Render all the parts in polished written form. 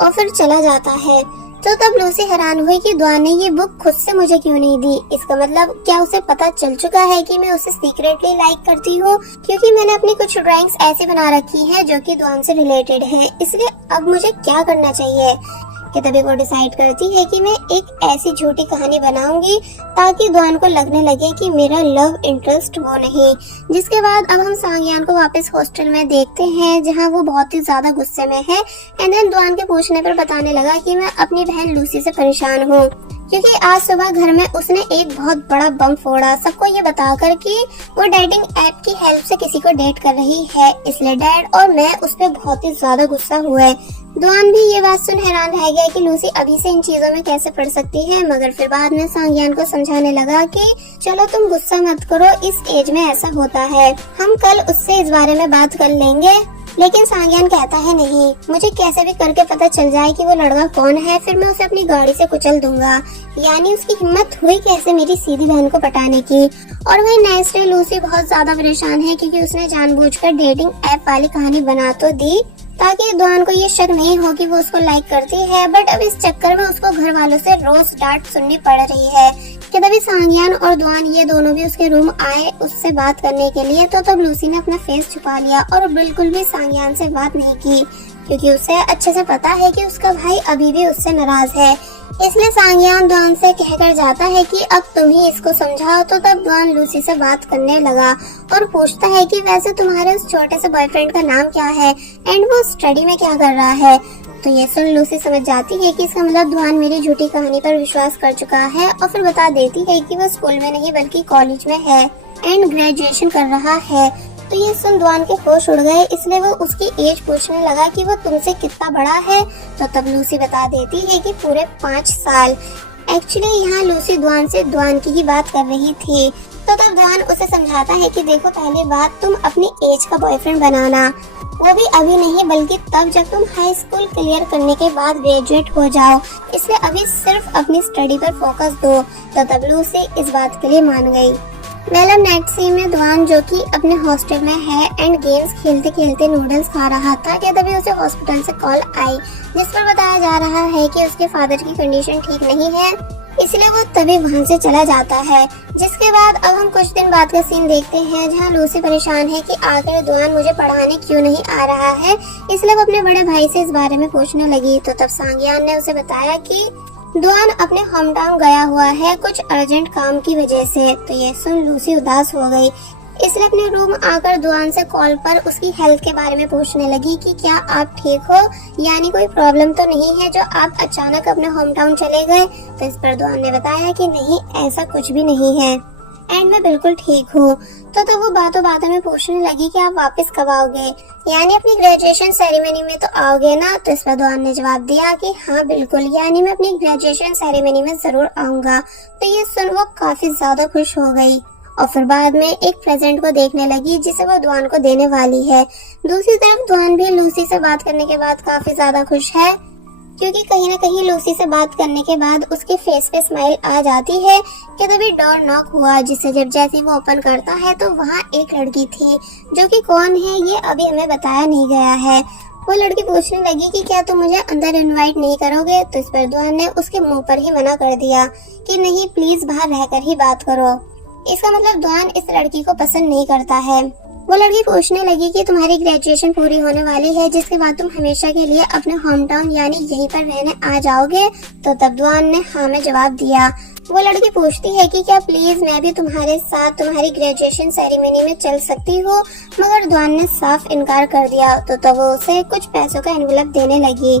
और फिर चला जाता है। तो तब लूसी हैरान हुई कि दुआन ने ये बुक खुद से मुझे क्यों नहीं दी। इसका मतलब क्या उसे पता चल चुका है कि मैं उसे सीक्रेटली लाइक करती हूँ, क्योंकि मैंने अपनी कुछ ड्राइंग्स ऐसी बना रखी है जो कि दुआन से रिलेटेड है। इसलिए अब मुझे क्या करना चाहिए कि तभी वो डिसाइड करती है कि मैं एक ऐसी झूठी कहानी बनाऊंगी ताकि दुआन को लगने लगे कि मेरा लव इंटरेस्ट वो नहीं। जिसके बाद अब हम सांगयान को वापस हॉस्टल में देखते हैं जहां वो बहुत ही ज्यादा गुस्से में है। एंड देन दुआन के पूछने पर बताने लगा कि मैं अपनी बहन लूसी से परेशान हूँ, क्योंकि आज सुबह घर में उसने एक बहुत बड़ा बम फोड़ा, सबको ये बताकर कि वो डेटिंग ऐप की हेल्प से किसी को डेट कर रही है। इसलिए डैड और मैं उस पर बहुत ही ज्यादा गुस्सा हुए। दुआन भी ये बात सुन हैरान रह गया कि लूसी अभी से इन चीजों में कैसे पड़ सकती है, मगर फिर बाद में सांगयान को समझाने लगा कि चलो तुम गुस्सा मत करो, इस एज में ऐसा होता है, हम कल उससे इस बारे में बात कर लेंगे। लेकिन सांगयान कहता है नहीं, मुझे कैसे भी करके पता चल जाए कि वो लड़का कौन है, फिर मैं उसे अपनी गाड़ी से कुचल दूंगा। यानी उसकी हिम्मत हुई कैसे मेरी सीधी बहन को पटाने की। और वही नेक्स्ट डे लूसी बहुत ज्यादा परेशान है क्योंकि उसने जानबूझकर डेटिंग ऐप वाली कहानी बना तो दी ताकि दुआन को ये शक नहीं हो कि वो उसको लाइक करती है, बट अब इस चक्कर में उसको घर वालों से रोज डांट सुननी पड़ रही है। कि तभी सांगयान और दुआन ये दोनों भी उसके रूम आए उससे बात करने के लिए। तो तब लूसी ने अपना फेस छुपा लिया और बिल्कुल भी सांगयान से बात नहीं की, क्योंकि उसे अच्छे से पता है कि उसका भाई अभी भी उससे नाराज है। इसलिए सांगयान दुआन से कहकर जाता है कि अब तुम ही इसको समझाओ। तो तब दुआन लूसी से बात करने लगा और पूछता है कि वैसे तुम्हारे उस छोटे से बॉयफ्रेंड का नाम क्या है एंड वो स्टडी में क्या कर रहा है। तो ये सुन लूसी समझ जाती है कि इसका मतलब दुआन मेरी झूठी कहानी पर विश्वास कर चुका है और फिर बता देती है कि वो स्कूल में नहीं बल्कि कॉलेज में है एंड ग्रेजुएशन कर रहा है। तो ये सुन दुआन के होश उड़ गए, इसलिए वो उसकी एज पूछने लगा कि वो तुमसे कितना बड़ा है। तो तब लूसी बता देती है कि पूरे 5 साल। एक्चुअली यहाँ लूसी दुआन से दुआन की ही बात कर रही थी। तो तब दुआन उसे समझाता है कि देखो, पहली बात तुम अपनी एज का बॉयफ्रेंड बनाना, वो भी अभी नहीं बल्कि तब जब तुम हाई स्कूल क्लियर करने के बाद ग्रेजुएट हो जाओ। इसलिए अभी सिर्फ अपनी स्टडी पर फोकस दो। तो तब लूसी इस बात के लिए मान गई। वेल नेक्स्ट सीन में दुआन जो कि अपने हॉस्टल में है एंड गेम्स खेलते खेलते नूडल्स खा रहा था कि तभी उसे हॉस्पिटल से कॉल आई, जिस पर बताया जा रहा है कि उसके फादर की कंडीशन ठीक नहीं है, इसलिए वो तभी वहां से चला जाता है। जिसके बाद अब हम कुछ दिन बाद का सीन देखते हैं जहां लूसी परेशान है कि आखिर दुआन मुझे पढ़ाने क्यों नहीं आ रहा है। इसलिए वो अपने बड़े भाई से इस बारे में पूछने लगी। तो तब सांगयान ने उसे बताया कि दुआन अपने होम टाउन गया हुआ है कुछ अर्जेंट काम की वजह से। तो ये सुन लूसी उदास हो गई, इसलिए अपने रूम आकर दुआन से कॉल पर उसकी हेल्थ के बारे में पूछने लगी कि क्या आप ठीक हो, यानी कोई प्रॉब्लम तो नहीं है जो आप अचानक अपने होम टाउन चले गए। तो इस पर दुआन ने बताया कि नहीं, ऐसा कुछ भी नहीं है एंड मैं बिल्कुल ठीक हूँ। तो तब वो बातों बातों में पूछने लगी कि आप वापस कब आओगे, यानी अपनी ग्रेजुएशन सेरेमनी में तो आओगे ना। तो इस पर दुआन ने जवाब दिया कि हाँ बिल्कुल, यानी मैं अपनी ग्रेजुएशन सेरेमनी में जरूर आऊंगा। तो ये सुन वो काफी ज्यादा खुश हो गई और फिर बाद में एक प्रेजेंट को देखने लगी जिसे वो दुआन को देने वाली है। दूसरी तरफ दुआन भी लूसी से बात करने के बाद काफी ज्यादा खुश है, क्योंकि कहीं ना कहीं लूसी से बात करने के बाद उसके फेस पे स्माइल आ जाती है। कि तभी डोर नॉक हुआ, जिसे जब जैसे वो ओपन करता है तो वहाँ एक लड़की थी जो कि कौन है ये अभी हमें बताया नहीं गया है। वो लड़की पूछने लगी कि क्या तुम मुझे अंदर इनवाइट नहीं करोगे। तो इस पर दुआन ने उसके मुंह पर ही मना कर दिया कि नहीं, प्लीज बाहर रहकर ही बात करो। इसका मतलब दुआन इस लड़की को पसंद नहीं करता है। वो लड़की पूछने लगी कि तुम्हारी ग्रेजुएशन पूरी होने वाली है जिसके बाद तुम हमेशा के लिए अपने होम टाउन यानी यहीं पर रहने आ जाओगे। तो तब दुआन ने हाँ में जवाब दिया। वो लड़की पूछती है कि क्या प्लीज मैं भी तुम्हारे साथ तुम्हारी ग्रेजुएशन सेरेमनी में चल सकती हूँ, मगर दुआन ने साफ इनकार कर दिया। तो तब वो उसे कुछ पैसों का एनवेलप देने लगी,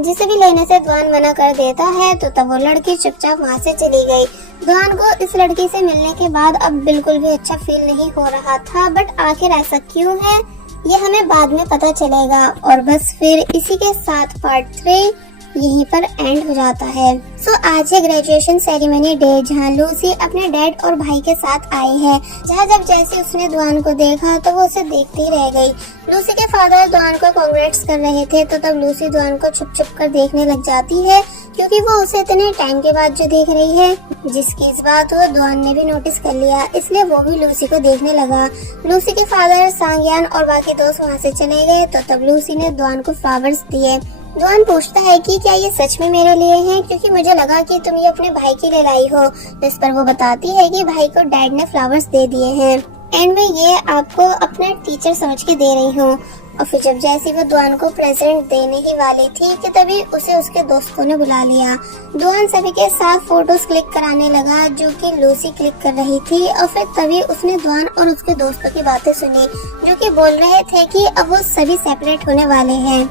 जिसे भी लेने से दुआन मना कर देता है। तो तब वो लड़की चुपचाप वहाँ से चली गई। दुआन को इस लड़की से मिलने के बाद अब बिल्कुल भी अच्छा फील नहीं हो रहा था, बट आखिर ऐसा क्यों है ये हमें बाद में पता चलेगा। और बस फिर इसी के साथ पार्ट 3 यहीं पर एंड हो जाता है। सो आज है ग्रेजुएशन सेरेमनी डे, जहाँ लूसी अपने डैड और भाई के साथ आई है। जहाँ जब जैसे उसने दुआन को देखा तो वो उसे देखती ही रह गई। लूसी के फादर दुआन को कांग्रेट्स कर रहे थे, तो तब लूसी दुआन को छुप छुप कर देखने लग जाती है, क्योंकि वो उसे इतने टाइम के बाद जो देख रही है, जिसकी इस बात को दुआन ने भी नोटिस कर लिया, इसलिए वो भी लूसी को देखने लगा। लूसी के फादर सांगयान और बाकी दोस्त वहाँ से चले गए। तो तब लूसी ने दुआन को फ्लावर्स दिए दुआन पूछता है कि क्या ये सच में मेरे लिए हैं, क्योंकि मुझे लगा कि तुम ये अपने भाई के लिए लाई हो। जिस पर वो बताती है कि भाई को डैड ने फ्लावर्स दे दिए हैं एंड मैं ये आपको अपना टीचर समझ के दे रही हूँ। और फिर जब जैसी वो दुआन को प्रेजेंट देने ही वाली थी कि तभी उसे उसके दोस्तों ने बुला लिया। दुआन सभी के साथ फोटोज क्लिक कराने लगा जो कि लूसी क्लिक कर रही थी। और फिर तभी उसने दुआन और उसके दोस्तों की बातें सुनी जो कि बोल रहे थे कि अब वो सभी सेपरेट होने वाले हैं।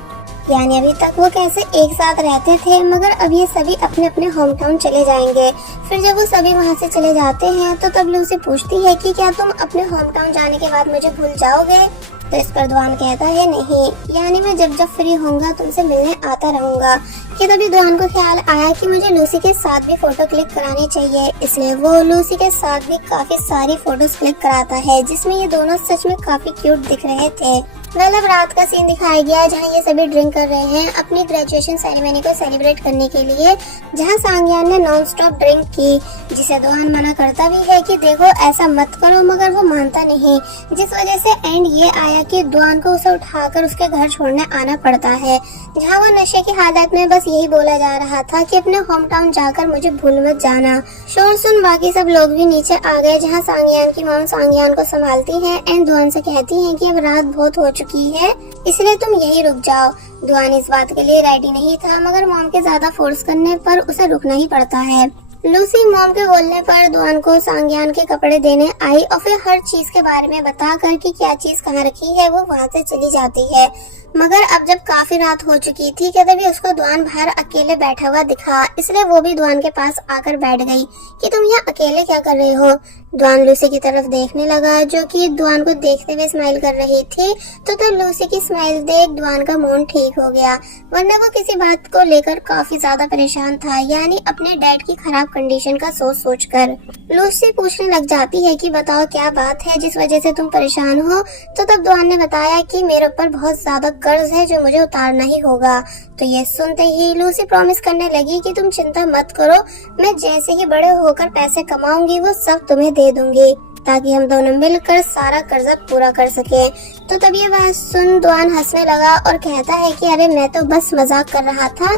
यानी अभी तक वो कैसे एक साथ रहते थे, मगर अब ये सभी अपने अपने होम टाउन चले जाएंगे। फिर जब वो सभी वहाँ से चले जाते हैं तो तब लूसी पूछती है कि क्या तुम अपने होम टाउन जाने के बाद मुझे भूल जाओगे। तो इस पर दुआन कहता है नहीं, यानी मैं जब जब फ्री होऊंगा तुमसे मिलने आता रहूंगा। कि तभी दुआन को ख्याल आया कि मुझे लूसी के साथ भी फोटो क्लिक करानी चाहिए, इसलिए वो लूसी के साथ भी काफी सारी फोटोज क्लिक कराता है जिसमें ये दोनों सच में काफी क्यूट दिख रहे थे। अब रात का सीन दिखाया गया जहाँ ये सभी ड्रिंक कर रहे हैं अपनी ग्रेजुएशन सेरेमनी को सेलिब्रेट करने के लिए, जहाँ सांगयान ने नॉन स्टॉप ड्रिंक की, जिसे दुआन मना करता भी है कि देखो ऐसा मत करो, मगर वो मानता नहीं। जिस वजह से एंड ये आया कि दुआन को उसे उठाकर उसके घर छोड़ने आना पड़ता है, जहाँ वो नशे की हालत में बस यही बोला जा रहा था कि अपने होम टाउन जाकर मुझे भूल मत जाना। शोर सुन बाकी सब लोग भी नीचे आ गए, जहाँ सांगयान की मॉम सांगयान को संभालती है एंड दुआन से कहती है कि अब रात बहुत हो चुकी है इसलिए तुम यहीं रुक जाओ। दुआन इस बात के लिए रेडी नहीं था, मगर मॉम के ज्यादा फोर्स करने पर उसे रुकना ही पड़ता है। लूसी मॉम के बोलने पर दुआन को सांगयान के कपड़े देने आई और फिर हर चीज के बारे में बता कर कि क्या चीज कहाँ रखी है वो वहाँ से चली जाती है। मगर अब जब काफी रात हो चुकी थी कि तभी उसको दुआन बाहर अकेले बैठा हुआ दिखा, इसलिए वो भी दुआन के पास आकर बैठ गई कि तुम यहाँ अकेले क्या कर रहे हो। दुआन लूसी की तरफ देखने लगा जो कि दुआन को देखते हुए स्माइल कर रही थी। तो तब लूसी की स्माइल देख दुआन का मूड ठीक हो गया, वरना वो किसी बात को लेकर काफी ज्यादा परेशान था, यानी अपने डैड की खराब कंडीशन का सोच कर। लूसी पूछने लग जाती है कि बताओ क्या बात है जिस वजह से तुम परेशान हो। तो तब दुआन ने बताया कि मेरे ऊपर बहुत ज्यादा कर्ज है जो मुझे उतारना ही होगा। तो ये सुनते ही लूसी प्रॉमिस करने लगी कि तुम चिंता मत करो, मैं जैसे ही बड़े होकर पैसे कमाऊंगी वो सब तुम्हें दे दूंगी ताकि हम दोनों मिलकर सारा कर्जा पूरा कर सके। तो तब ये बात सुन दुआन हंसने लगा और कहता है कि अरे मैं तो बस मजाक कर रहा था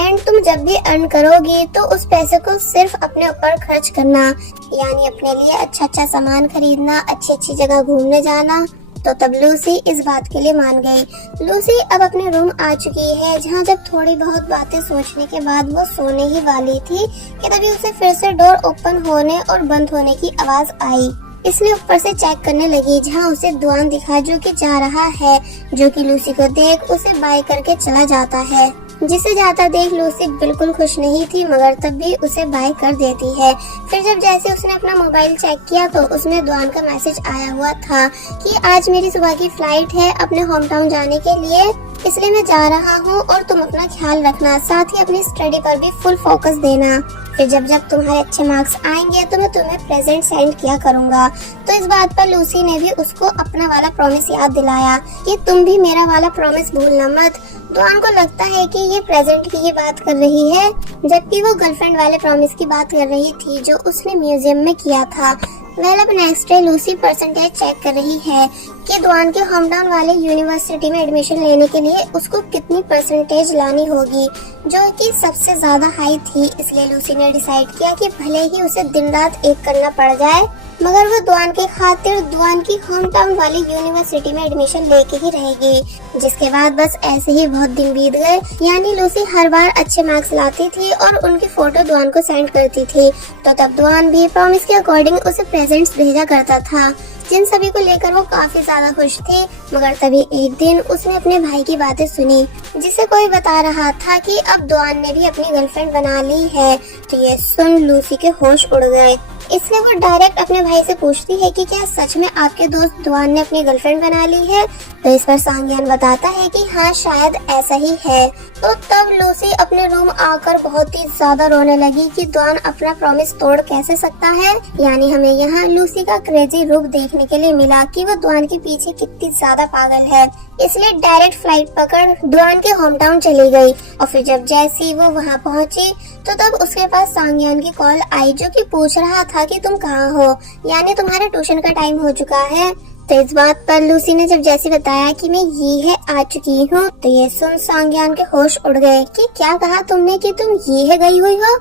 एंड तुम जब भी अर्न करोगी तो उस पैसे को सिर्फ अपने ऊपर खर्च करना, यानी अपने लिए अच्छा अच्छा सामान खरीदना, अच्छी अच्छी जगह घूमने जाना। तो तब लूसी इस बात के लिए मान गई। लूसी अब अपने रूम आ चुकी है, जहाँ जब थोड़ी बहुत बातें सोचने के बाद वो सोने ही वाली थी कि तभी उसे फिर से डोर ओपन होने और बंद होने की आवाज आई। इसने ऊपर से चेक करने लगी, जहाँ उसे दुआन दिखा जो कि जा रहा है, जो कि लूसी को देख उसे बाय करके चला जाता है। जिसे जाता देख लूसी बिल्कुल खुश नहीं थी, मगर तब भी उसे बाय कर देती है। फिर जब जैसे उसने अपना मोबाइल चेक किया तो उसमें दुआन का मैसेज आया हुआ था कि आज मेरी सुबह की फ्लाइट है अपने होम टाउन जाने के लिए, इसलिए मैं जा रहा हूँ और तुम अपना ख्याल रखना, साथ ही अपनी स्टडी पर भी फुल फोकस देना। फिर जब जब तुम्हारे अच्छे मार्क्स आएंगे तो मैं तुम्हें प्रेजेंट सेंड किया करूँगा। तो इस बात पर लूसी ने भी उसको अपना वाला प्रॉमिस याद दिलाया कि तुम भी मेरा वाला प्रॉमिस भूलना मत। दुआन को लगता है कि ये प्रेजेंट की ही बात कर रही है, जबकि वो गर्लफ्रेंड वाले प्रॉमिस की बात कर रही थी जो उसने म्यूजियम में किया था। अब next day Lucy percentage check कर रही है कि दुआन के होम टाउन वाले यूनिवर्सिटी में एडमिशन लेने के लिए उसको कितनी परसेंटेज लानी होगी, जो कि सबसे ज्यादा हाई थी। इसलिए लूसी ने डिसाइड किया कि भले ही उसे दिन रात एक करना पड़ जाए, मगर वो दुआन के खातिर दुआन की होम टाउन वाली यूनिवर्सिटी में एडमिशन लेके ही रहेगी। जिसके बाद बस ऐसे ही बहुत दिन बीत गए, यानी लूसी हर बार अच्छे मार्क्स लाती थी और उनकी फोटो दुआन को सेंड करती थी। तो तब दुआन भी प्रॉमिस के अकॉर्डिंग उसे प्रेजेंट्स भेजा करता था, जिन सभी को लेकर वो काफी ज्यादा खुश थी। मगर तभी एक दिन उसने अपने भाई की बातें सुनी, जिसे कोई बता रहा था कि अब दुआन ने भी अपनी गर्लफ्रेंड बना ली है। तो ये सुन लूसी के होश उड़ गए, इसलिए वो डायरेक्ट अपने भाई से पूछती है कि क्या सच में आपके दोस्त दुआन ने अपनी गर्लफ्रेंड बना ली है। तो इस पर सांगयान बताता है कि हाँ शायद ऐसा ही है। तो तब लूसी अपने रूम आकर बहुत ही ज्यादा रोने लगी कि दुआन अपना प्रॉमिस तोड़ कैसे सकता है। यानी हमें यहाँ लूसी का क्रेजी रूप देखने के लिए मिला कि वो दुआन के पीछे कितनी ज्यादा पागल है। इसलिए डायरेक्ट फ्लाइट पकड़ दुआन के होम टाउन चली गई। और फिर जब जैसी वो वहाँ पहुँची तो तब उसके पास सांगयान की कॉल आई, जो कि पूछ रहा था कि तुम कहाँ हो, यानी तुम्हारे ट्यूशन का टाइम हो चुका है। तो इस बात पर लूसी ने जब जैसी बताया कि मैं ये है आ चुकी हूँ, तो ये सुन सांग्यान के होश उड़ गए कि क्या कहा तुमने कि तुम ये है गई हुई हो,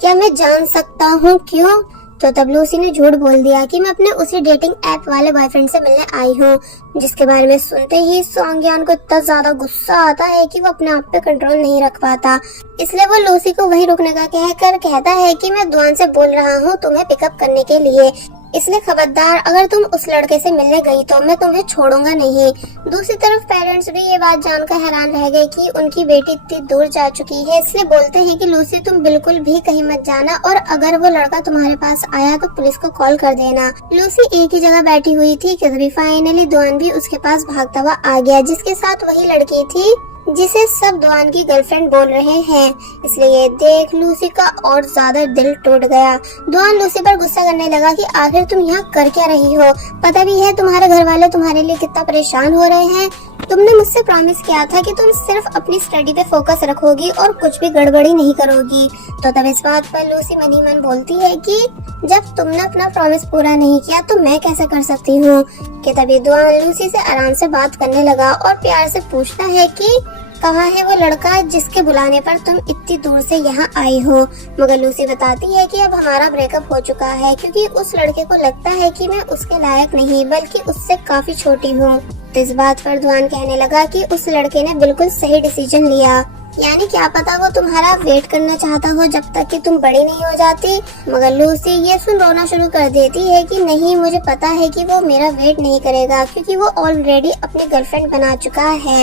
क्या मैं जान सकता हूँ क्यों? तो तब लूसी ने झूठ बोल दिया कि मैं अपने उसी डेटिंग ऐप वाले बॉयफ्रेंड से मिलने आई हूँ, जिसके बारे में सुनते ही सांग्यान को इतना ज्यादा गुस्सा आता है कि वो अपने आप पे कंट्रोल नहीं रख पाता। इसलिए वो लूसी को वहीं रुकने का कहकर कहता है कि मैं दुआन से बोल रहा हूँ तुम्हें पिकअप करने के लिए, इसलिए खबरदार अगर तुम उस लड़के से मिलने गई तो मैं तुम्हें छोड़ूंगा नहीं। दूसरी तरफ पेरेंट्स भी ये बात जानकर हैरान रह गए कि उनकी बेटी इतनी दूर जा चुकी है, इसलिए बोलते हैं कि लूसी तुम बिल्कुल भी कहीं मत जाना और अगर वो लड़का तुम्हारे पास आया तो पुलिस को कॉल कर देना। लूसी एक ही जगह बैठी हुई थी कि तभी फाइनली दुआन भी उसके पास भागता हुआ आ गया, जिसके साथ वही लड़की थी जिसे सब दुआन की गर्लफ्रेंड बोल रहे हैं। इसलिए ये देख लूसी का और ज्यादा दिल टूट गया। दुआन लूसी पर गुस्सा करने लगा कि आखिर तुम यहाँ कर क्या रही हो, पता भी है तुम्हारे घर वाले तुम्हारे लिए कितना परेशान हो रहे हैं। तुमने मुझसे प्रॉमिस किया था कि तुम सिर्फ अपनी स्टडी पे फोकस रखोगी और कुछ भी गड़बड़ी नहीं करोगी। तो तब इस बात पर लूसी मन ही मन बोलती है कि जब तुमने अपना प्रॉमिस पूरा नहीं किया तो मैं कैसे कर सकती हूँ। कि तभी दुआन लूसी से आराम से बात करने लगा और प्यार से पूछता है कि कहाँ है वो लड़का जिसके बुलाने पर तुम इतनी दूर से यहाँ आई हो। मगर लूसी बताती है कि अब हमारा ब्रेकअप हो चुका है, क्योंकि उस लड़के को लगता है कि मैं उसके लायक नहीं बल्कि उससे काफी छोटी हूँ। तो इस बात पर दुआन कहने लगा कि उस लड़के ने बिल्कुल सही डिसीजन लिया, यानी क्या पता वो तुम्हारा वेट करना चाहता हो जब तक कि तुम बड़ी नहीं हो जाती। मगर लूसी ये सुन रोना शुरू कर देती है कि नहीं, मुझे पता है कि वो मेरा वेट नहीं करेगा क्योंकि वो ऑलरेडी अपनी गर्लफ्रेंड बना चुका है।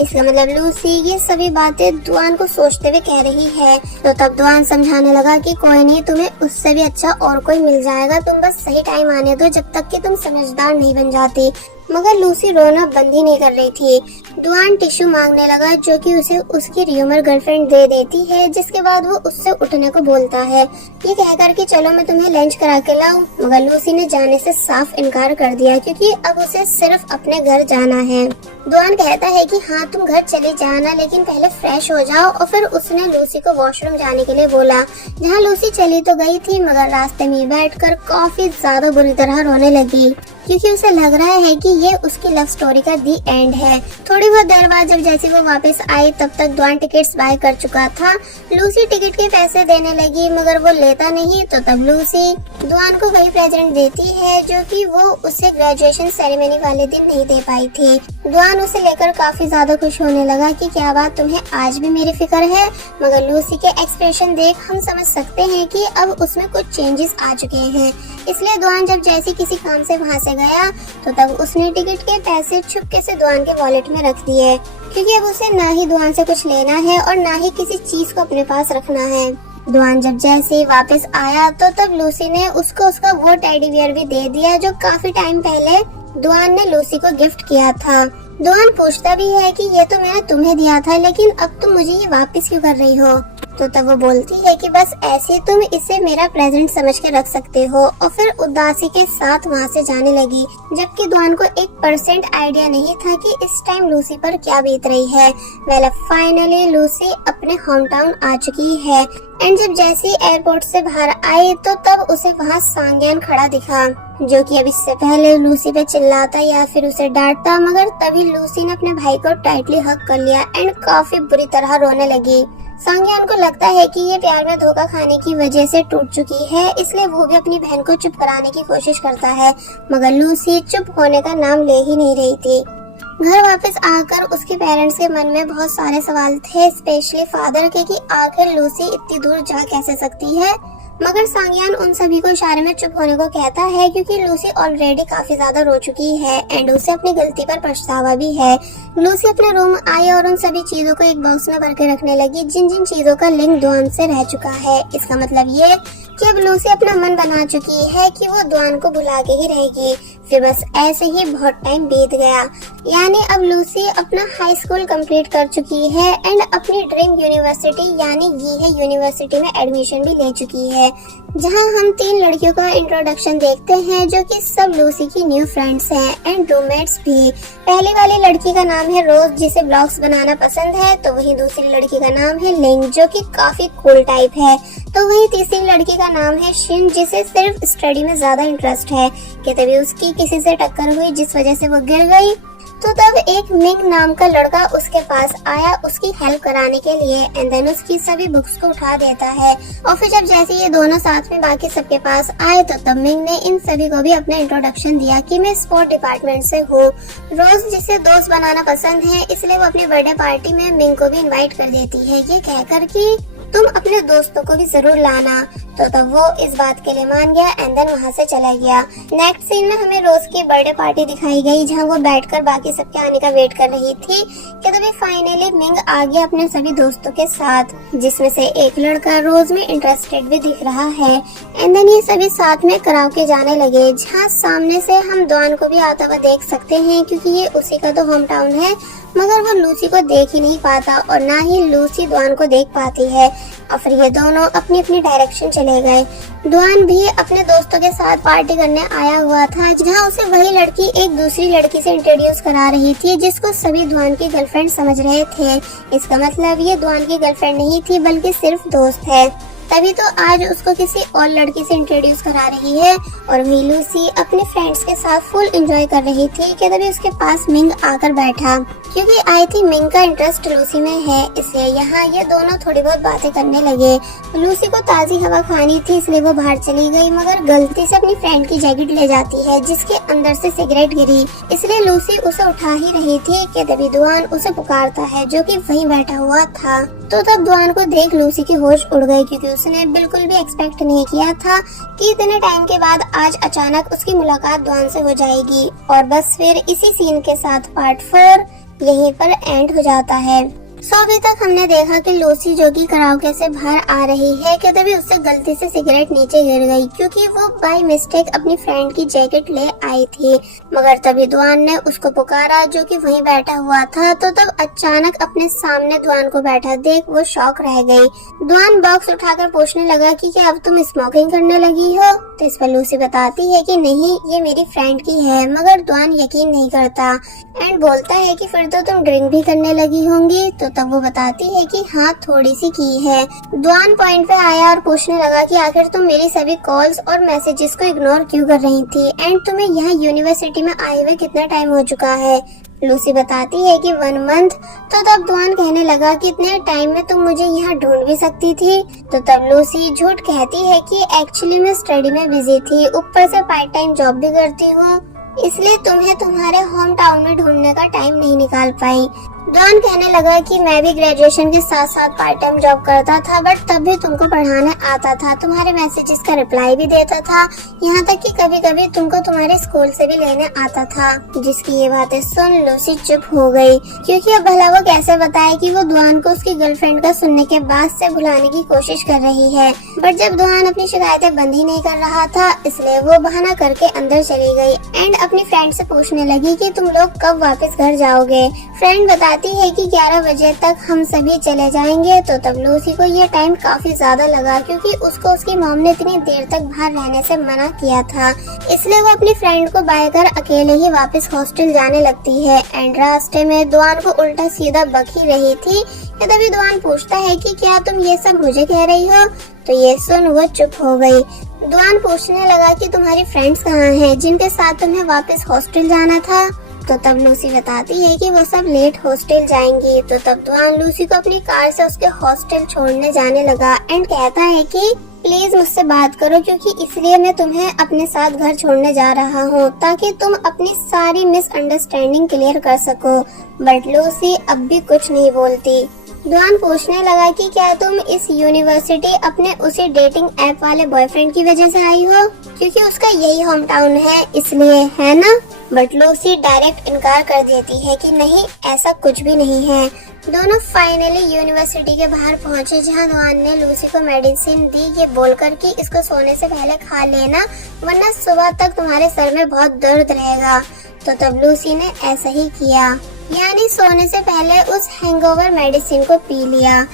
इसका मतलब लूसी ये सभी बातें दुआन को सोचते हुए कह रही है। तो तब दुआन समझाने लगा कि कोई नहीं, तुम्हें उससे भी अच्छा और कोई मिल जाएगा, तुम बस सही टाइम आने दो जब तक कि तुम समझदार नहीं बन जाती। मगर लूसी रोना बंद ही नहीं कर रही थी। दुआन टिश्यू मांगने लगा जो कि उसे उसकी र्यूमर गर्लफ्रेंड दे देती है, जिसके बाद वो उससे उठने को बोलता है, ये कहकर कि चलो मैं तुम्हें लंच करा के लाऊं। मगर लूसी ने जाने से साफ इनकार कर दिया क्योंकि अब उसे सिर्फ अपने घर जाना है। दुआन कहता है कि हाँ तुम घर चली जाना, लेकिन पहले फ्रेश हो जाओ। और फिर उसने लूसी को वॉशरूम जाने के लिए बोला, जहाँ लूसी चली तो गई थी मगर रास्ते में बैठकर काफी ज्यादा बुरी तरह रोने लगी, क्योंकि उसे लग रहा है कि ये उसकी लव स्टोरी का दी एंड है। थोड़ी बहुत देर बाद जब जैसे वो वापस आई तब तक दुआन टिकट्स बाय कर चुका था। लूसी टिकट के पैसे देने लगी मगर वो लेता नहीं। तो तब लूसी दुआन को वही प्रेजेंट देती है जो कि वो उसे ग्रेजुएशन सेरेमनी वाले दिन नहीं दे पाई थी। दुआन उसे लेकर काफी ज्यादा खुश होने लगा कि क्या बात, तुम्हें आज भी मेरी फिक्र है। मगर लूसी के एक्सप्रेशन देख हम समझ सकते हैं कि अब उसमें कुछ चेंजेस आ चुके हैं। इसलिए दुआन जब जैसे किसी काम से वहाँ से गया तो तब उसने टिकट के पैसे छुपके से दुआन के वॉलेट में रख दिए, क्योंकि अब उसे ना ही दुआन से कुछ लेना है और ना ही किसी चीज को अपने पास रखना है। दुआन जब जैसे ही वापस आया तो तब लूसी ने उसको उसका वो टेडी बियर भी दे दिया जो काफी टाइम पहले दुआन ने लूसी को गिफ्ट किया था। दुआन पूछता भी है कि ये तो मैंने तुम्हें दिया था, लेकिन अब तुम मुझे ये वापस क्यों कर रही हो। तो तब वो बोलती है कि बस ऐसे तुम इसे मेरा प्रेजेंट समझ के रख सकते हो। और फिर उदासी के साथ वहाँ से जाने लगी, जबकि दुआन को 1% आइडिया नहीं था कि इस टाइम लूसी पर क्या बीत रही है। वेल फाइनली लूसी अपने होम टाउन आ चुकी है। एंड जब जैसे एयरपोर्ट से बाहर आई तो तब उसे वहाँ सांग्यान खड़ा दिखा, जो कि अब इससे पहले लूसी पे चिल्लाता या फिर उसे डांटता। मगर तभी लूसी ने अपने भाई को टाइटली हग कर लिया एंड काफी बुरी तरह रोने लगी। सांग्यान को लगता है कि ये प्यार में धोखा खाने की वजह से टूट चुकी है, इसलिए वो भी अपनी बहन को चुप कराने की कोशिश करता है। मगर लूसी चुप होने का नाम ले ही नहीं रही थी। घर वापस आकर उसके पेरेंट्स के मन में बहुत सारे सवाल थे, स्पेशली फादर के कि आखिर लूसी इतनी दूर जा कैसे सकती है। मगर सांग्यान उन सभी को इशारे में चुप होने को कहता है, क्योंकि लूसी ऑलरेडी काफी ज्यादा रो चुकी है एंड उसे अपनी गलती पर पछतावा भी है। लूसी अपने रूम आई और उन सभी चीजों को एक बॉक्स में भर के रखने लगी जिन जिन चीजों का लिंक दुआन से रह चुका है। इसका मतलब ये कि अब लूसी अपना मन बना चुकी है कि वो दुआन को भुला के ही रहेगी। फिर बस ऐसे ही बहुत टाइम बीत गया, यानी अब लूसी अपना हाई स्कूल कंप्लीट कर चुकी है एंड अपनी ड्रीम यूनिवर्सिटी यानी ये है यूनिवर्सिटी में एडमिशन भी ले चुकी है, जहां हम 3 लड़कियों का इंट्रोडक्शन देखते हैं जो कि सब लूसी की न्यू फ्रेंड्स हैं एंड रूममेट्स भी। पहली वाली लड़की का नाम है रोज, जिसे ब्लॉग्स बनाना पसंद है, तो वहीं दूसरी लड़की का नाम है लिंग, जो कि काफी कूल टाइप है। तो वही तीसरी लड़की का नाम है शिन, जिसे सिर्फ स्टडी में ज्यादा इंटरेस्ट है कि तभी उसकी किसी से टक्कर हुई जिस वजह से वो गिर गई। तो तब एक मिंग नाम का लड़का उसके पास आया उसकी हेल्प कराने के लिए एंड देन उसकी सभी बुक्स को उठा देता है। और फिर जब जैसे ये दोनों साथ में बाकी सबके पास आए तो तब मिंग ने इन सभी को भी अपना इंट्रोडक्शन दिया कि मैं स्पोर्ट डिपार्टमेंट से हूँ। रोज जिसे दोस्त बनाना पसंद है इसलिए वो अपनी बर्थडे पार्टी में मिंग को भी इन्वाइट कर देती है, ये कहकर कि तुम अपने दोस्तों को भी जरूर लाना। तो तब वो इस बात के लिए मान गया एंड देन वहाँ से चला गया। नेक्स्ट सीन में हमें रोज की बर्थडे पार्टी दिखाई गई जहाँ वो बैठकर बाकी सबके आने का वेट कर रही थी कि तभी फाइनली मिंग आ गया अपने सभी दोस्तों के साथ, जिसमें से एक लड़का रोज में इंटरेस्टेड भी दिख रहा है। एंड देन ये सभी साथ में कराओके जाने लगे जहाँ सामने से हम द्वान को भी आता हुआ देख सकते हैं क्योंकि ये उसी का तो होम टाउन है, मगर वो लूसी को देख ही नहीं पाता और ना ही लूसी द्वान को देख पाती है। और फिर ये दोनों अपनी अपनी डायरेक्शन चले गए। द्वान भी अपने दोस्तों के साथ पार्टी करने आया हुआ था जहाँ उसे वही लड़की एक दूसरी लड़की से इंट्रोड्यूस करा रही थी जिसको सभी द्वान की गर्लफ्रेंड समझ रहे थे। इसका मतलब ये द्वान की गर्लफ्रेंड नहीं थी बल्कि सिर्फ दोस्त है। तभी तो आज उसको किसी और लड़की से इंट्रोड्यूस करा रही है और वही लूसी अपने फ्रेंड्स के साथ फुल एंजॉय कर रही थी कि तभी उसके पास मिंग आकर बैठा। क्योंकि आई थी मिंग का इंटरेस्ट लूसी में है इसलिए यहाँ ये दोनों थोड़ी बहुत बातें करने लगे। लूसी को ताज़ी हवा खानी थी इसलिए वो बाहर चली गई मगर गलती से अपनी फ्रेंड की जैकेट ले जाती है जिसके अंदर से सिगरेट गिरी, इसलिए लूसी उसे उठा ही रही थी कि तभी द्वान उसे पुकारता है जो कि वहीं बैठा हुआ था। तो तब द्वान को देख लूसी की होश उड़ गई क्योंकि उसने बिल्कुल भी एक्सपेक्ट नहीं किया था कि इतने टाइम के बाद आज अचानक उसकी मुलाकात द्वान से हो जाएगी। और बस फिर इसी सीन के साथ पार्ट 4 यहीं पर एंड हो जाता है। सो अभी तक हमने देखा कि लूसी जो कि कराओके से बाहर आ रही है कि तभी उससे गलती से सिगरेट नीचे गिर गई क्योंकि वो बाय मिस्टेक अपनी फ्रेंड की जैकेट ले आई थी। मगर तभी द्वान ने उसको पुकारा जो कि वहीं बैठा हुआ था। तो तब अचानक अपने सामने द्वान को बैठा देख वो शॉक रह गई। द्वान बॉक्स उठाकर पूछने लगा कि क्या अब तुम स्मोकिंग करने लगी हो? तो इस पर लूसी बताती है कि नहीं, ये मेरी फ्रेंड की है। मगर द्वान यकीन नहीं करता एंड बोलता है कि फिर तो तुम ड्रिंक भी करने लगी होंगी। तो तब वो बताती है कि हाँ थोड़ी सी की है। द्वान पॉइंट पे आया और पूछने लगा कि आखिर तुम मेरी सभी कॉल्स और मैसेजेस को इग्नोर क्यों कर रही थी एंड तुम्हें यहाँ यूनिवर्सिटी में आए हुए कितना टाइम हो चुका है? लूसी बताती है कि 1 मंथ। तो तब द्वान कहने लगा कि इतने टाइम में तुम मुझे यहाँ ढूंढ भी सकती थी। तो तब लूसी झूठ कहती है कि एक्चुअली मैं स्टडी में बिजी थी, ऊपर से पार्ट टाइम जॉब भी करती हूँ, इसलिए तुम्हें तुम्हारे होम टाउन में ढूंढने का टाइम नहीं निकाल पाई। द्वान कहने लगा कि मैं भी ग्रेजुएशन के साथ साथ पार्ट टाइम जॉब करता था बट तब भी तुमको पढ़ाने आता था, तुम्हारे मैसेजेस का रिप्लाई भी देता था, यहाँ तक कि कभी कभी तुमको तुम्हारे स्कूल से भी लेने आता था। जिसकी ये बातें सुन लूसी चुप हो गई क्योंकि अब भला वो कैसे बताए कि वो द्वान को उसकी गर्लफ्रेंड का सुनने के बाद से भुलाने की कोशिश कर रही है। बट जब द्वान अपनी शिकायतें बंद ही नहीं कर रहा था इसलिए वो बहाना करके अंदर चली गई एंड अपनी फ्रेंड से पूछने लगी कि तुम लोग कब वापस घर जाओगे। फ्रेंड बताती है कि 11 बजे तक हम सभी चले जाएंगे। तो तब लूसी को ये टाइम काफी ज्यादा लगा क्योंकि उसको उसकी मॉम ने इतनी देर तक बाहर रहने से मना किया था, इसलिए वो अपनी फ्रेंड को बाय कर अकेले ही वापस हॉस्टल जाने लगती है एंड रास्ते में द्वान को उल्टा सीधा बक ही रही थी कि तभी द्वान पूछता है कि क्या तुम ये सब मुझे कह रही हो? तो ये सुन वो चुप हो गई। द्वान पूछने लगा कि तुम्हारी फ्रेंड्स कहाँ हैं जिनके साथ तुम्हें वापस हॉस्टल जाना था? तो तब लूसी बताती है कि वो सब लेट हॉस्टल जाएंगी। तो तब द्वान लूसी को अपनी कार से उसके हॉस्टल छोड़ने जाने लगा एंड कहता है कि प्लीज मुझसे बात करो क्योंकि इसलिए मैं तुम्हें अपने साथ घर छोड़ने जा रहा हूँ ताकि तुम अपनी सारी मिसअंडरस्टैंडिंग क्लियर कर सको। बट लूसी अब भी कुछ नहीं बोलती। द्वान पूछने लगा कि क्या तुम इस यूनिवर्सिटी अपने उसी डेटिंग ऐप वाले बॉयफ्रेंड की वजह से आई हो क्योंकि उसका यही होम टाउन है इसलिए, है ना? बट लूसी डायरेक्ट इनकार कर देती है कि नहीं, ऐसा कुछ भी नहीं है। दोनों फाइनली यूनिवर्सिटी के बाहर पहुंचे जहां द्वान ने लूसी को मेडिसिन दी ये बोलकर कि इसको सोने से पहले खा लेना वरना सुबह तक तुम्हारे सर में बहुत दर्द रहेगा। तो तब लूसी ने ऐसा ही किया, यानी सोने से पहले उस हैंगओवर मेडिसिन को पी लिया।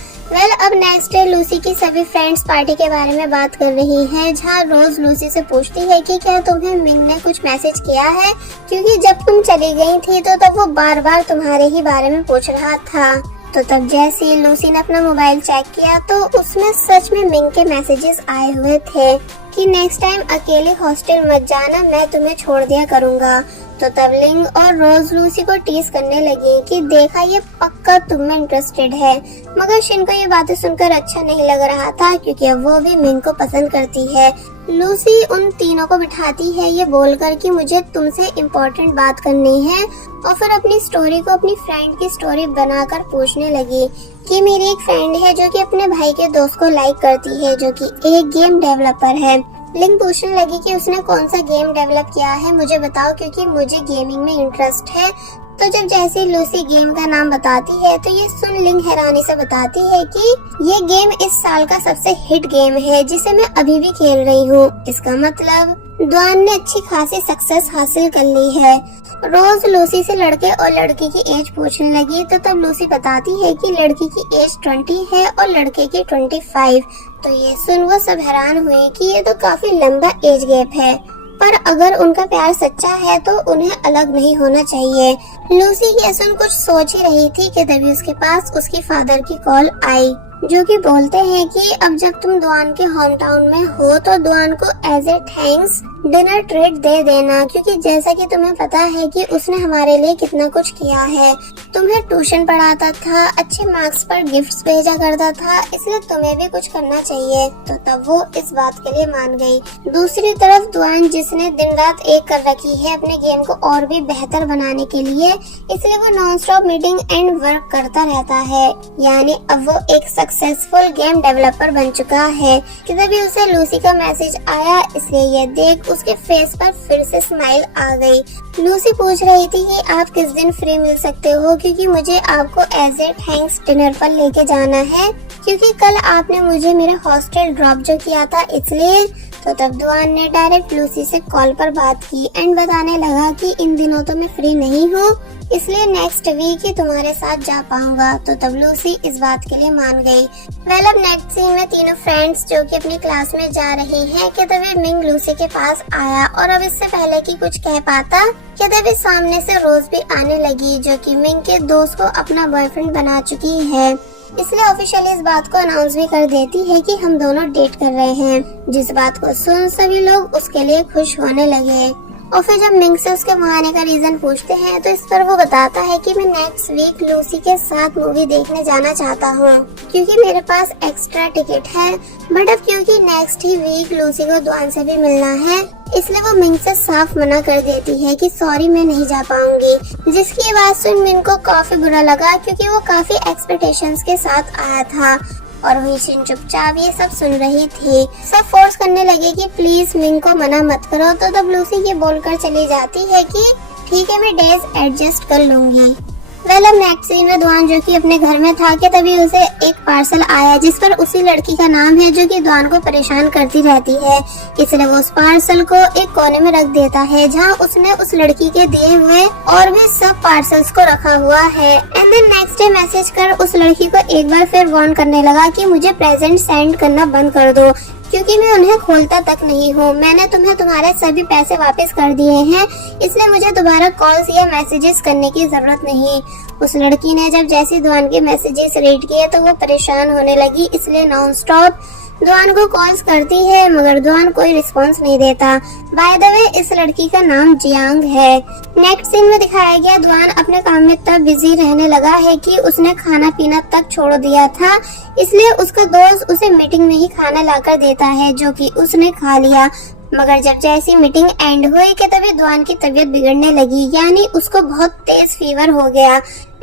अब नेक्स्ट डे लूसी की सभी फ्रेंड्स पार्टी के बारे में बात कर रही हैं, जहाँ रोज लूसी से पूछती है कि क्या तुम्हें मिंग ने कुछ मैसेज किया है क्योंकि जब तुम चली गई थी तो तब वो बार बार तुम्हारे ही बारे में पूछ रहा था। तो तब जैसे ही लूसी ने अपना मोबाइल चेक किया तो उसमें सच में मिंग के मैसेजेस आए हुए थे कि नेक्स्ट टाइम अकेले हॉस्टल मत जाना, मैं तुम्हें छोड़ दिया करूँगा। तो तब लिंग और रोज लूसी को टीज करने लगी कि देखा ये पक्का तुम में इंटरेस्टेड है। मगर शिन को ये बातें सुनकर अच्छा नहीं लग रहा था क्योंकि अब वो भी मिंग को पसंद करती है। लूसी उन तीनों को बिठाती है ये बोलकर कि मुझे तुमसे इम्पोर्टेंट बात करनी है, और फिर अपनी स्टोरी को अपनी फ्रेंड की स्टोरी बनाकर पूछने लगी कि मेरी एक फ्रेंड है जो कि अपने भाई के दोस्त को लाइक करती है जो कि एक गेम डेवलपर है। लिंग पूछने लगी कि उसने कौन सा गेम डेवलप किया है, मुझे बताओ क्योंकि मुझे गेमिंग में इंटरेस्ट है। तो जब जैसे लूसी गेम का नाम बताती है तो ये सुन लिंग हैरानी से बताती है कि ये गेम इस साल का सबसे हिट गेम है जिसे मैं अभी भी खेल रही हूँ। इसका मतलब द्वान ने अच्छी खासी सक्सेस हासिल कर ली है। रोज लूसी से लड़के और लड़की की एज पूछने लगी तो तब लूसी बताती है कि लड़की की एज 20 है और लड़के की 25। तो ये सुन वो सब हैरान हुए कि ये तो काफी लंबा एज गैप है, पर अगर उनका प्यार सच्चा है तो उन्हें अलग नहीं होना चाहिए। लूसी ये सुन कुछ सोच ही रही थी कि तभी उसके पास उसकी फादर की कॉल आई जो कि बोलते हैं कि अब जब तुम दुआन के होम टाउन में हो तो दुआन को as a thanks dinner treat दे देना, क्योंकि जैसा कि तुम्हें पता है कि उसने हमारे लिए कितना कुछ किया है। तुम्हें ट्यूशन पढ़ाता था, अच्छे मार्क्स पर गिफ्ट्स भेजा करता था, इसलिए तुम्हें भी कुछ करना चाहिए। तो तब वो इस बात के लिए मान गई। दूसरी तरफ दुआन जिसने दिन रात एक कर रखी है अपने गेम को और भी बेहतर बनाने के लिए, इसलिए वो non stop meeting and work करता रहता है। यानी अब वो एक सक्सेसफुल गेम डेवलपर बन चुका है कि तभी उसे लूसी का मैसेज आया, इसलिए ये देख उसके फेस पर फिर से स्माइल आ गई। लूसी पूछ रही थी कि आप किस दिन फ्री मिल सकते हो क्योंकि मुझे आपको एज ए थैंक्स डिनर पर लेके जाना है, क्योंकि कल आपने मुझे मेरे हॉस्टल ड्रॉप जो किया था इसलिए। तो तब दुआन ने डायरेक्ट लूसी से कॉल पर बात की एंड बताने लगा कि इन दिनों तो मैं फ्री नहीं हूँ, इसलिए नेक्स्ट वीक ही तुम्हारे साथ जा पाऊंगा। तो तब लूसी इस बात के लिए मान गई। अब नेक्स्ट सीन में तीनों फ्रेंड्स जो कि अपनी क्लास में जा रही हैं कि तभी मिंग लूसी के पास आया और अब इससे पहले कि कुछ कह पाता कि तभी सामने से रोज भी आने लगी जो कि मिंग के दोस्त को अपना बॉयफ्रेंड बना चुकी है, इसलिए ऑफिशियली इस बात को अनाउंस भी कर देती है कि हम दोनों डेट कर रहे हैं। जिस बात को सुन सभी लोग उसके लिए खुश होने लगे। और फिर जब मिंग से उसके वहाँ आने का रीजन पूछते हैं तो इस पर वो बताता है कि मैं नेक्स्ट वीक लूसी के साथ मूवी देखने जाना चाहता हूँ क्योंकि मेरे पास एक्स्ट्रा टिकट है, बट अब क्योंकि नेक्स्ट ही वीक लूसी को दुआन से भी मिलना है इसलिए वो मिंग से साफ मना कर देती है कि सॉरी मैं नहीं जा पाऊंगी। जिसकी बात सुन मिंग को काफी बुरा लगा क्योंकि वो काफी एक्सपेक्टेशंस के साथ आया था और वही शिन चुपचाप ये सब सुन रही थी। सब फोर्स करने लगे कि प्लीज मिंग को मना मत करो। तो तब लूसी ये बोलकर चली जाती है कि ठीक है मैं डेज एडजस्ट कर लूंगी। अब नेक्स्ट सीन में दुआन जो कि अपने घर में था कि तभी उसे एक पार्सल आया जिस पर उसी लड़की का नाम है जो कि दुआन को परेशान करती रहती है, इसलिए वो उस पार्सल को एक कोने में रख देता है जहां उसने उस लड़की के दिए हुए और भी सब पार्सल्स को रखा हुआ है। And then next day message कर उस लड़की को एक बार फिर वार्न करने लगा कि मुझे प्रेजेंट सेंड करना बंद कर दो क्योंकि मैं उन्हें खोलता तक नहीं हूँ। मैंने तुम्हें तुम्हारे सभी पैसे वापस कर दिए हैं, इसलिए मुझे दोबारा कॉल्स या मैसेजेस करने की जरूरत नहीं। उस लड़की ने जब जैसे दुआन के मैसेजेस रीड किए तो वो परेशान होने लगी, इसलिए नॉन स्टॉप दुआन को कॉल्स करती है मगर दुआन कोई रिस्पांस नहीं देता। बाय द वे इस लड़की का नाम जियांग है। नेक्स्ट सीन में दिखाया गया दुआन अपने काम में तब बिजी रहने लगा है कि उसने खाना पीना तक छोड़ दिया था, इसलिए उसका दोस्त उसे मीटिंग में ही खाना लाकर देता है जो कि उसने खा लिया। मगर जब जैसी मीटिंग एंड हुई कि तभी दुआन की तबीयत बिगड़ने लगी, यानी उसको बहुत तेज फीवर हो गया।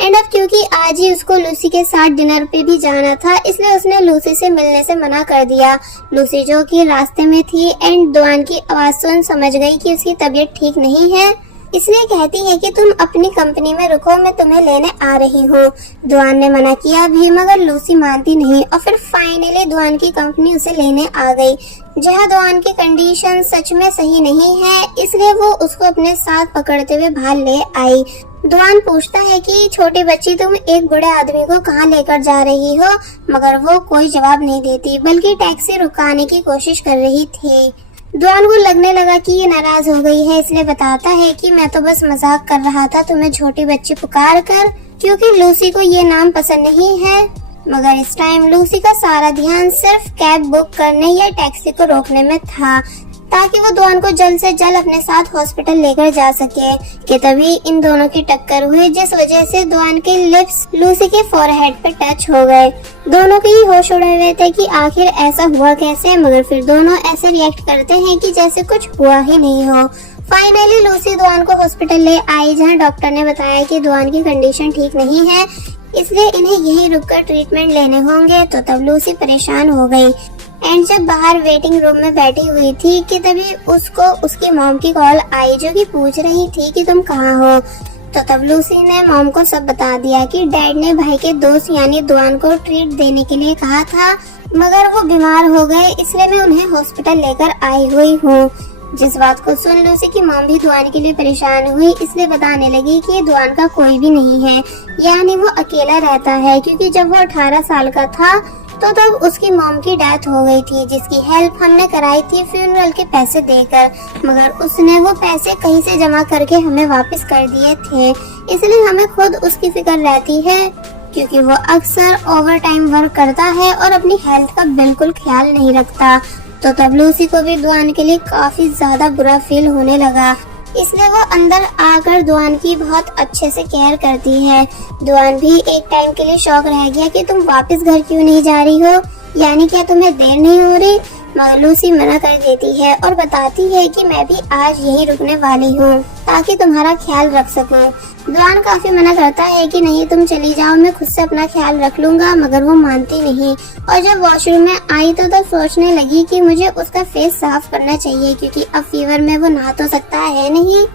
एंड अब क्योंकि आज ही उसको लूसी के साथ डिनर पे भी जाना था इसलिए उसने लूसी से मिलने से मना कर दिया। लूसी जो कि रास्ते में थी एंड दुआन की आवाज सुन समझ गई कि उसकी तबीयत ठीक नहीं है, इसलिए कहती है कि तुम अपनी कंपनी में रुको, मैं तुम्हें लेने आ रही हूँ। दुआन ने मना किया भी मगर लूसी मानती नहीं और फिर फाइनली दुआन की कंपनी उसे लेने आ गई जहाँ दुआन की कंडीशन सच में सही नहीं है, इसलिए वो उसको अपने साथ पकड़ते हुए बाहर ले आई। दुआन पूछता है कि छोटी बच्ची तुम एक बड़े आदमी को कहाँ लेकर जा रही हो, मगर वो कोई जवाब नहीं देती बल्कि टैक्सी रुकाने की कोशिश कर रही थी। दुआन को लगने लगा कि ये नाराज हो गई है, इसलिए बताता है कि मैं तो बस मजाक कर रहा था, तुम्हें छोटी बच्ची पुकार कर क्योंकि लूसी को ये नाम पसंद नहीं है। मगर इस टाइम लूसी का सारा ध्यान सिर्फ कैब बुक करने या टैक्सी को रोकने में था, ताकि वो दुआन को जल्द से जल्द अपने साथ हॉस्पिटल लेकर जा सके। कि तभी इन दोनों की टक्कर हुई, जिस वजह से दुआन के लिप्स लूसी के फोरहेड पे टच हो गए। दोनों के ही होश उड़े हुए थे कि आखिर ऐसा हुआ कैसे, मगर फिर दोनों ऐसे रिएक्ट करते हैं कि जैसे कुछ हुआ ही नहीं हो। फाइनली लूसी दुआन को हॉस्पिटल ले आई, जहाँ डॉक्टर ने बताया कि दुआन की कंडीशन ठीक नहीं है, इसलिए इन्हें यहीं रुककर ट्रीटमेंट लेने होंगे। तो तब लूसी परेशान हो गई एंड जब बाहर वेटिंग रूम में बैठी हुई थी कि तभी उसको उसकी मॉम की कॉल आई, जो कि पूछ रही थी कि तुम कहाँ हो। तो तब लूसी ने मॉम को सब बता दिया कि डैड ने भाई के दोस्त यानी दुआन को ट्रीट देने के लिए कहा था, मगर वो बीमार हो गए, इसलिए मैं उन्हें हॉस्पिटल लेकर आई हुई हूँ। जिस बात को सुन लूसी की मॉम भी दुआन के लिए परेशान हुई, इसलिए बताने लगी कि दुआन का कोई भी नहीं है, यानी वो अकेला रहता है, क्योंकि जब वो 18 साल का था तो तब उसकी मॉम की डेथ हो गई थी, जिसकी हेल्प हमने कराई थी फ्यूनरल के पैसे देकर, मगर उसने वो पैसे कहीं से जमा करके हमें वापस कर दिए थे। इसलिए हमें खुद उसकी फिक्र रहती है, क्योंकि वो अक्सर ओवर टाइम वर्क करता है और अपनी हेल्थ का बिल्कुल ख्याल नहीं रखता। तो तब लूसी को भी दुआन के लिए काफी ज्यादा बुरा फील होने लगा, इसलिए वो अंदर आकर दुआन की बहुत अच्छे से केयर करती है। दुआन भी एक टाइम के लिए शॉक रह गया कि तुम वापस घर क्यों नहीं जा रही हो, यानी क्या तुम्हें देर नहीं हो रही। मगर लूसी मना कर देती है और बताती है कि मैं भी आज यहीं रुकने वाली हूँ, ताकि तुम्हारा ख्याल रख सकूं। दुआन काफी मना करता है कि नहीं तुम चली जाओ, मैं खुद से अपना ख्याल रख लूंगा, मगर वो मानती नहीं। और जब वॉशरूम में आई तो तब सोचने लगी कि मुझे उसका फेस साफ करना चाहिए, क्योंकि अब फीवर में वो नहा तो सकता है नहीं।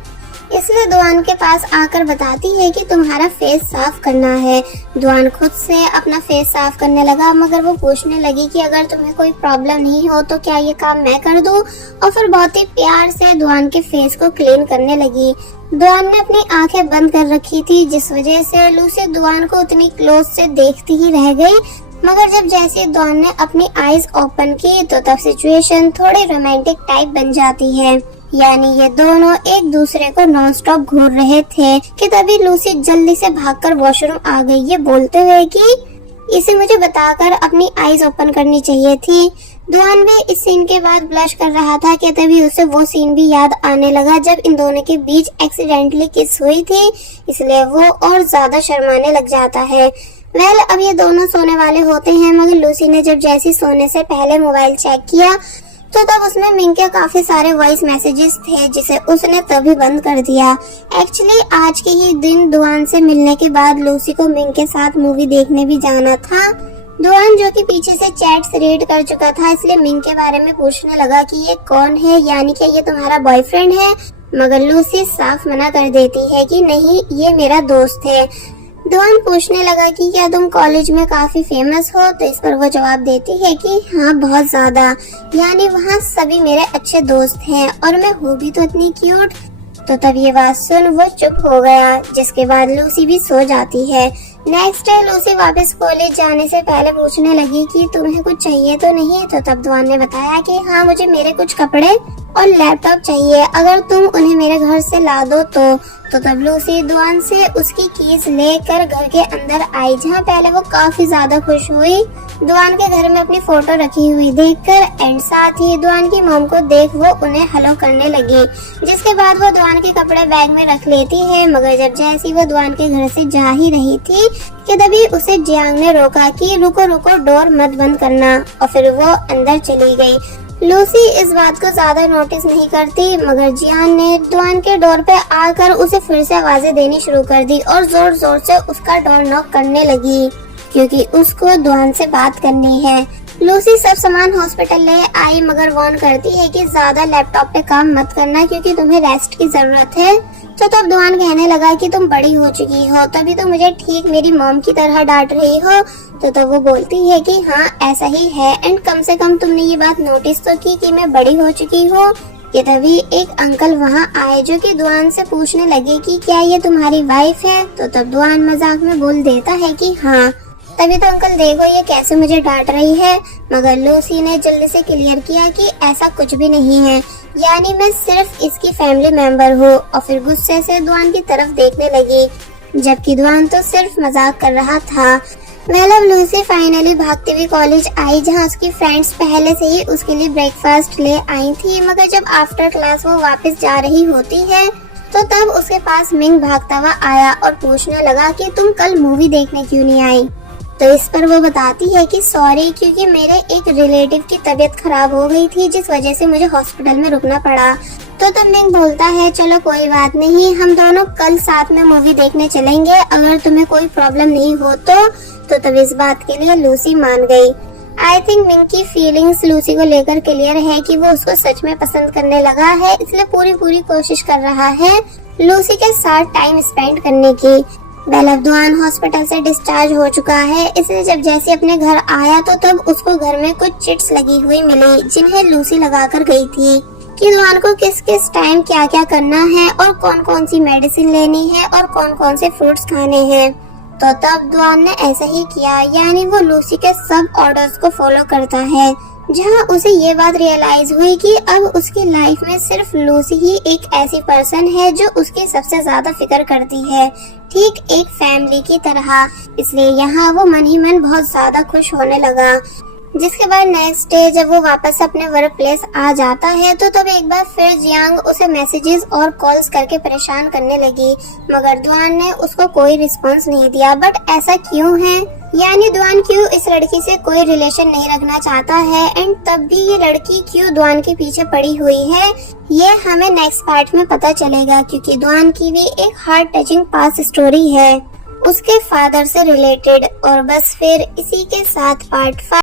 इसलिए दुआन के पास आकर बताती है कि तुम्हारा फेस साफ करना है। दुआन खुद से अपना फेस साफ करने लगा, मगर वो पूछने लगी कि अगर तुम्हें कोई प्रॉब्लम नहीं हो तो क्या ये काम मैं कर दूं। और फिर बहुत ही प्यार से दुआन के फेस को क्लीन करने लगी। दुआन ने अपनी आंखें बंद कर रखी थी, जिस वजह से लूसी दुआन को उतनी क्लोज से देखती ही रह गई। मगर जब जैसे दुआन ने अपनी आईज ओपन की तो तब सिचुएशन थोड़ी रोमांटिक टाइप बन जाती है, यानी ये दोनों एक दूसरे को नॉन स्टॉप घूर रहे थे। कि तभी लूसी जल्दी से भागकर वॉशरूम आ गई, ये बोलते हुए कि इसे मुझे बताकर अपनी आईज ओपन करनी चाहिए थी। दुआन भी इस सीन के बाद ब्लश कर रहा था कि तभी उसे वो सीन भी याद आने लगा जब इन दोनों के बीच एक्सीडेंटली किस हुई थी, इसलिए वो और ज्यादा शर्माने लग जाता है। अब ये दोनों सोने वाले होते हैं, मगर लूसी ने जब जैसी सोने से पहले मोबाइल चेक किया तो तब उसमें मिंग के काफी सारे वॉइस मैसेजेस थे, जिसे उसने तभी बंद कर दिया। एक्चुअली आज के ही दिन दुआन से मिलने के बाद लूसी को मिंग के साथ मूवी देखने भी जाना था। दुआन जो कि पीछे से चैट्स रीड कर चुका था, इसलिए मिंग के बारे में पूछने लगा कि ये कौन है, यानी कि ये तुम्हारा बॉयफ्रेंड है। मगर लूसी साफ मना कर देती है कि नहीं, ये मेरा दोस्त है। दुआन पूछने लगा कि क्या तुम कॉलेज में काफी फेमस हो, तो इस पर वो जवाब देती है कि हाँ बहुत ज्यादा, यानी वहाँ सभी मेरे अच्छे दोस्त हैं और मैं हूँ भी तो इतनी क्यूट। तो तब ये बात सुन वो चुप हो गया, जिसके बाद लूसी भी सो जाती है। नेक्स्ट डे लूसी वापस कॉलेज जाने से पहले पूछने लगी कि तुम्हें कुछ चाहिए तो नहीं। तो तब दुआन ने बताया कि हाँ मुझे मेरे कुछ कपड़े और लैपटॉप चाहिए, अगर तुम उन्हें मेरे घर से ला दो तो तब लूसी दुआन से उसकी कीज लेकर घर के अंदर आई, जहाँ पहले वो काफी ज्यादा खुश हुई दुआन के घर में अपनी फोटो रखी हुई देखकर, एंड साथ ही दुआन की मॉम को देख वो उन्हें हेलो करने लगी। जिसके बाद वो दुआन के कपड़े बैग में रख लेती है, मगर जब जैसी वो दुआन के घर से जा ही रही थी कि तभी उसे जियांग ने रोका कि रुको रुको, डोर मत बंद करना, और फिर वो अंदर चली गई। लूसी इस बात को ज्यादा नोटिस नहीं करती, मगर जियान ने दुआन के डोर पे आकर उसे फिर से आवाजें देनी शुरू कर दी और जोर जोर से उसका डोर नॉक करने लगी, क्योंकि उसको दुआन से बात करनी है। लूसी सब सामान हॉस्पिटल ले आई, मगर वार्न करती है कि ज्यादा लैपटॉप पे काम मत करना, क्योंकि तुम्हें रेस्ट की जरूरत है। तो तब दुआन कहने लगा कि तुम बड़ी हो चुकी हो, तभी तो मुझे ठीक मेरी मॉम की तरह डांट रही हो। तो तब वो बोलती है कि हाँ ऐसा ही है, एंड कम से कम तुमने ये बात नोटिस तो की कि मैं बड़ी हो चुकी हूँ। कि तभी एक अंकल वहाँ आए, जो कि दुआन से पूछने लगे कि क्या ये तुम्हारी वाइफ है। तो तब दुआन मजाक में बोल देता है कि हाँ। तभी तो अंकल देखो ये कैसे मुझे डांट रही है, मगर लूसी ने जल्दी से क्लियर किया कि ऐसा कुछ भी नहीं है, यानी मैं सिर्फ इसकी फैमिली मेंबर हूँ। और फिर गुस्से से दुआन की तरफ देखने लगी। जबकि दुआन तो सिर्फ मजाक कर रहा था। वेल अब लूसी फाइनली भागते हुए कॉलेज आई, जहां उसकी फ्रेंड्स पहले से ही उसके लिए ब्रेकफास्ट ले आई थी। मगर जब आफ्टर क्लास वो वापस जा रही होती है तो तब उसके पास मिंग भागता हुआ आया और पूछने लगा कि तुम कल मूवी देखने क्यों नहीं आई। तो इस पर वो बताती है कि सॉरी, क्योंकि मेरे एक रिलेटिव की तबीयत खराब हो गई थी, जिस वजह से मुझे हॉस्पिटल में रुकना पड़ा। तो तब मिंग बोलता है चलो कोई बात नहीं, हम दोनों कल साथ में मूवी देखने चलेंगे, अगर तुम्हें कोई प्रॉब्लम नहीं हो तो तब इस बात के लिए लूसी मान गई। आई थिंक मिंग की फीलिंग्स लूसी को लेकर क्लियर है कि वो उसको सच में पसंद करने लगा है, इसलिए पूरी कोशिश कर रहा है लूसी के साथ टाइम स्पेंड करने की। वेल अब दुआन हॉस्पिटल से डिस्चार्ज हो चुका है, इसलिए जब जैसे अपने घर आया तो तब उसको घर में कुछ चिट्स लगी हुई मिली, जिन्हें लूसी लगा कर गई थी कि दुआन को किस किस टाइम क्या क्या करना है और कौन कौन सी मेडिसिन लेनी है और कौन कौन से फ्रूट्स खाने हैं। तो तब दुआन ने ऐसा ही किया, यानी वो लूसी के सब ऑर्डर्स को फॉलो करता है, जहां उसे ये बात रियलाइज हुई कि अब उसकी लाइफ में सिर्फ लूसी ही एक ऐसी पर्सन है जो उसकी सबसे ज्यादा फिक्र करती है, ठीक एक फैमिली की तरह। इसलिए यहाँ वो मन ही मन बहुत ज्यादा खुश होने लगा। जिसके बाद नेक्स्ट डे जब वो वापस अपने वर्क प्लेस आ जाता है तो तब एक बार फिर जियांग उसे मैसेजेस और कॉल्स करके परेशान करने लगी, मगर दुआन ने उसको कोई रिस्पांस नहीं दिया। बट ऐसा क्यों है, यानी दुआन क्यों इस लड़की से कोई रिलेशन नहीं रखना चाहता है, एंड तब भी ये लड़की क्यों दुआन के पीछे पड़ी हुई है, ये हमें नेक्स्ट पार्ट में पता चलेगा, क्योंकि दुआन की भी एक हार्ट टचिंग पास्ट स्टोरी है उसके फादर से रिलेटेड। और बस फिर इसी के साथ पार्ट 5